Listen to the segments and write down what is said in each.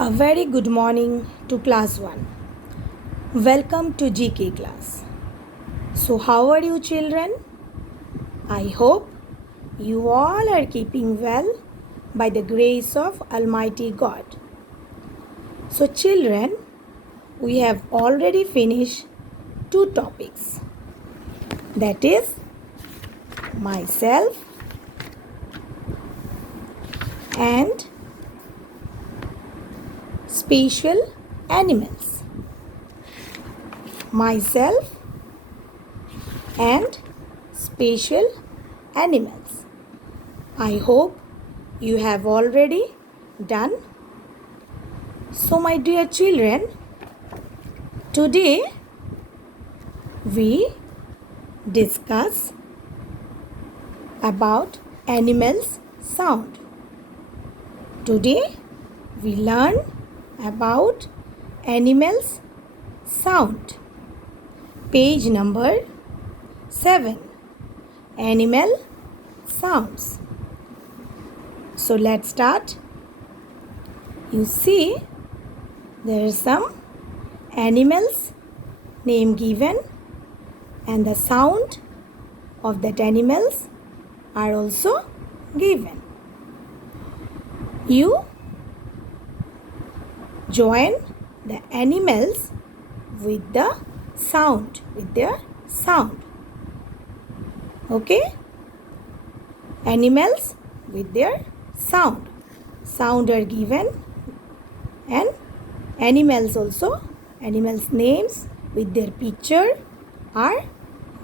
A very good morning to class 1. Welcome to GK class. So how are you children? I hope you all are keeping well by the grace of Almighty God. So children, we have already finished 2 topics. That is myself and special animals. Myself and special animals. I hope you have already done. So my dear children, today we discuss about animals sound. Today we learn about animals sound. Page number 7. Animal sounds. So let's start. You see there are some animals name given and the sound of that animals are also given. You join the animals with the sound, with their sound. Okay? Animals with their sound. Sound are given and animals also, animals names with their picture are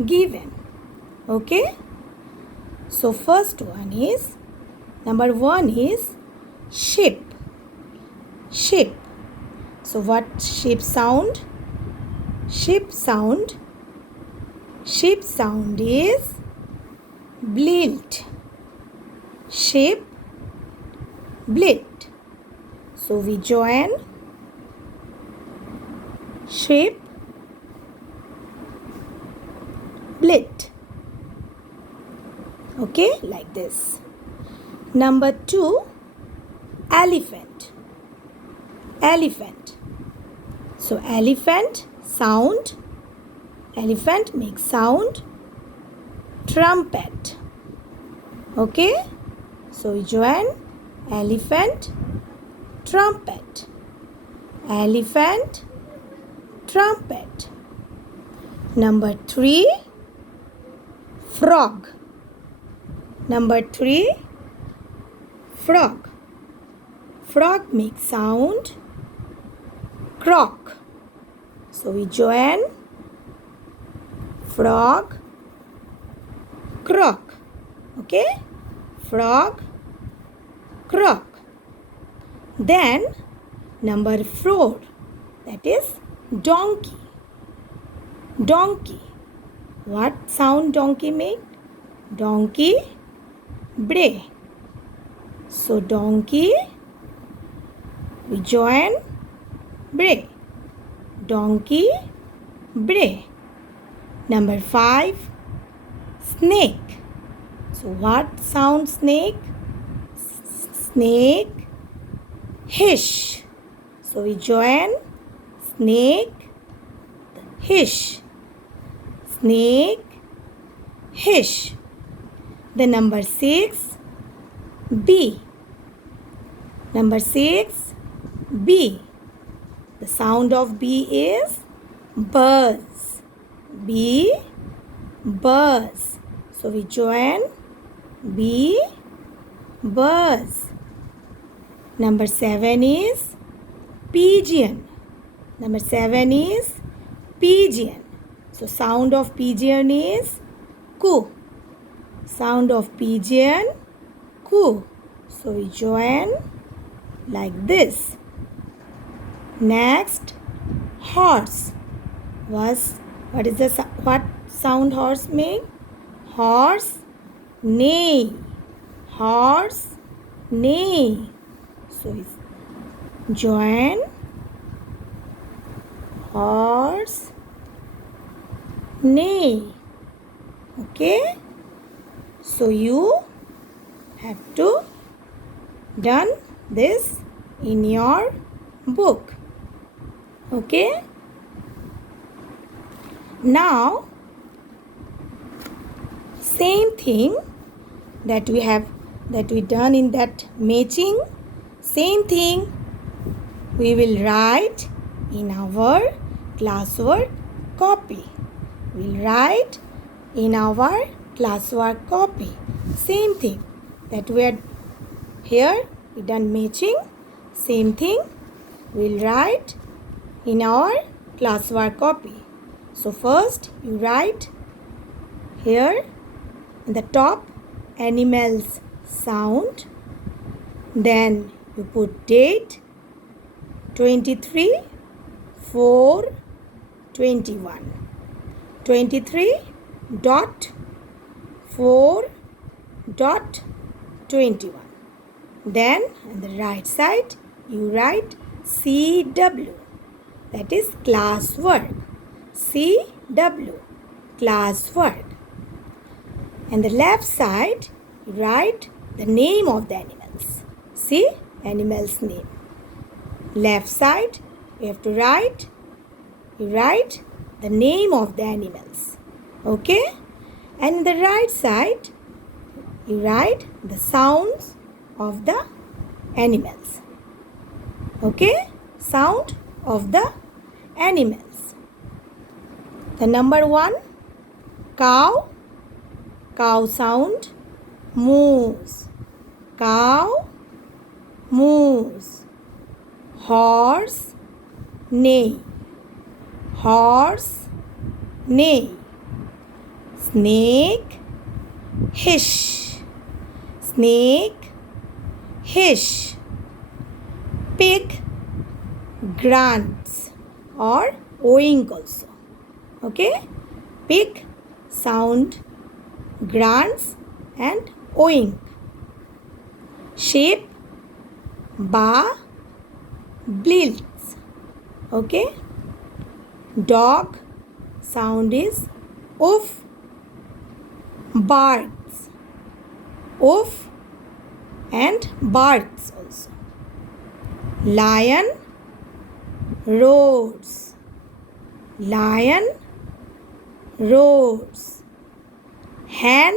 given. Okay? So first one is, number 1 is sheep. Sheep. So what sheep sound? Sheep sound is bleat. Sheep bleat. So we join sheep bleat. Okay, like this. Number 2, elephant. Elephant. So elephant sound. Elephant makes sound. Trumpet. Okay. So we join elephant, trumpet. Elephant, trumpet. Number 3, frog. Number 3, frog. Frog makes sound. Croak. So we join frog, croak. Okay? Frog, croak. Then number 4, that is donkey. Donkey. What sound donkey make? Donkey bray. So donkey, we join bray. Donkey bray. Number 5, snake. So what sound snake? Snake hiss. So we join snake hiss. Snake hiss. The number 6, bee. Number 6, bee. The sound of bee is buzz. Bee, buzz. So we join bee, buzz. Number 7 is pigeon. Number 7 is pigeon. So sound of pigeon is coo. Sound of pigeon, coo. So we join like this. Next, horse. What is the what sound horse make? Horse neigh. Horse neigh. So we join horse neigh. Okay? So you have to done this in your book. Okay? Now, same thing that we done in that matching, same thing we will write in our classwork copy. We'll write in our classwork copy. Same thing that we had here, we done matching. Same thing we'll write in our classwork copy. So first you write here in the top animals sound. Then you put date 23/4/21. 23.4.21. Then on the right side you write CW, that is classwork. CW, classwork. And the left side you write the name of the animals. See, animal's name. Left side you have to write the name of the animals. Okay? And in the right side you write the sounds of the animals. Okay? Sound of the animals. The number 1, cow. Cow sound, moose. Cow, moose. Horse, neigh. Horse, neigh. Snake, hiss. Snake, hiss. Pig, grunts or oink also. Okay? Pig sound grunts and oink. Sheep, baa, bleats. Okay? Dog sound is oof, barks. Oof and barks also. Lion roars. Lion roars. Hen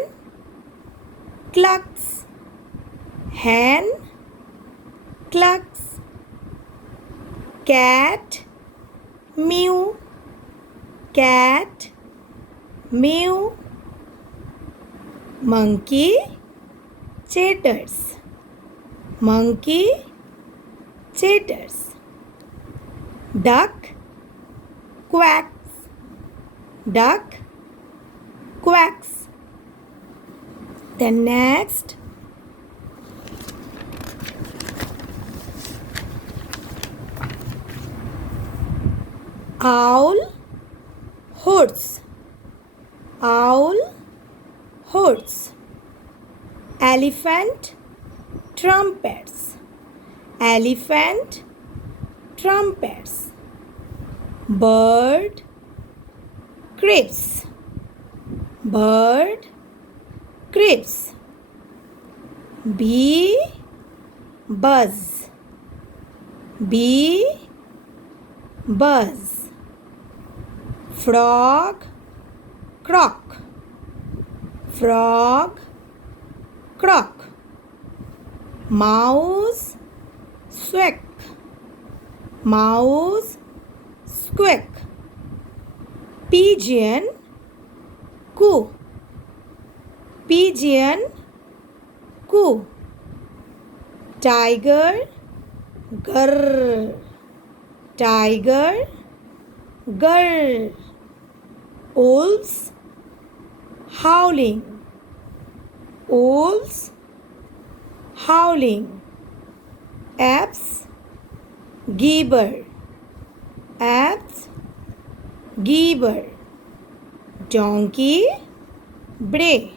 clucks. Hen clucks. Cat mew. Cat mew. Monkey chatters. Monkey chatters. Duck quacks. Duck quacks. Then next, owl hoots. Owl hoots. Elephant trumpets. Elephant trumpets. Bird creeps. Bird creeps. Bee buzz. Bee buzz. Frog croak. Frog croak. Mouse squeak. Mouse squeak. Pigeon coo. Pigeon coo. Tiger grrr. Tiger grrr. Wolves howling. Wolves howling. Apes gibber. Apes gibber. Donkey bray.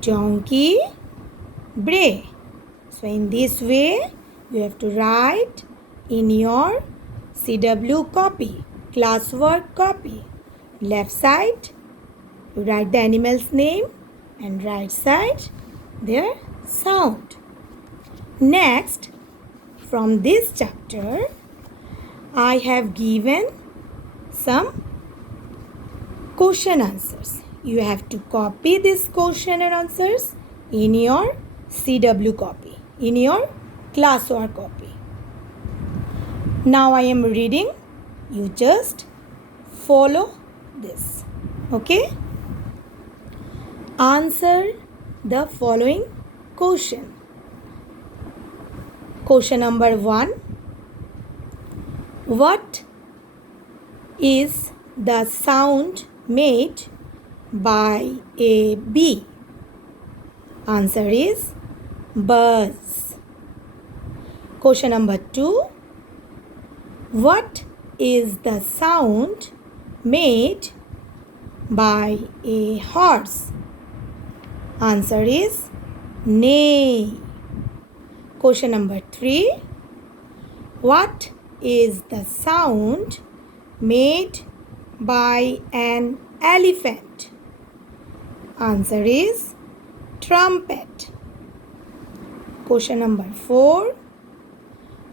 Donkey bray. So in this way you have to write in your CW copy, classwork copy. Left side you write the animal's name and right side their sound. Next, from this chapter, I have given some question answers. You have to copy this question and answers in your CW copy, in your classwork copy. Now I am reading. You just follow this. Okay? Answer the following question. Question number 1. What is the sound made by a bee? Answer is buzz. Question number 2. What is the sound made by a horse? Answer is neigh. Question number 3. What is the sound made by an elephant? Answer is trumpet. Question number 4.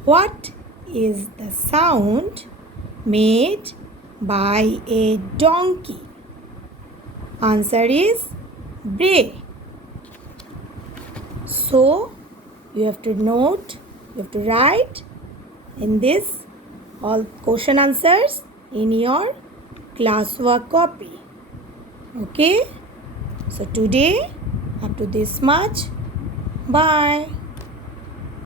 What is the sound made by a donkey? Answer is bray. So you have to note, you have to write in this all question answers in your classwork copy. Okay? So today up to this much. Bye.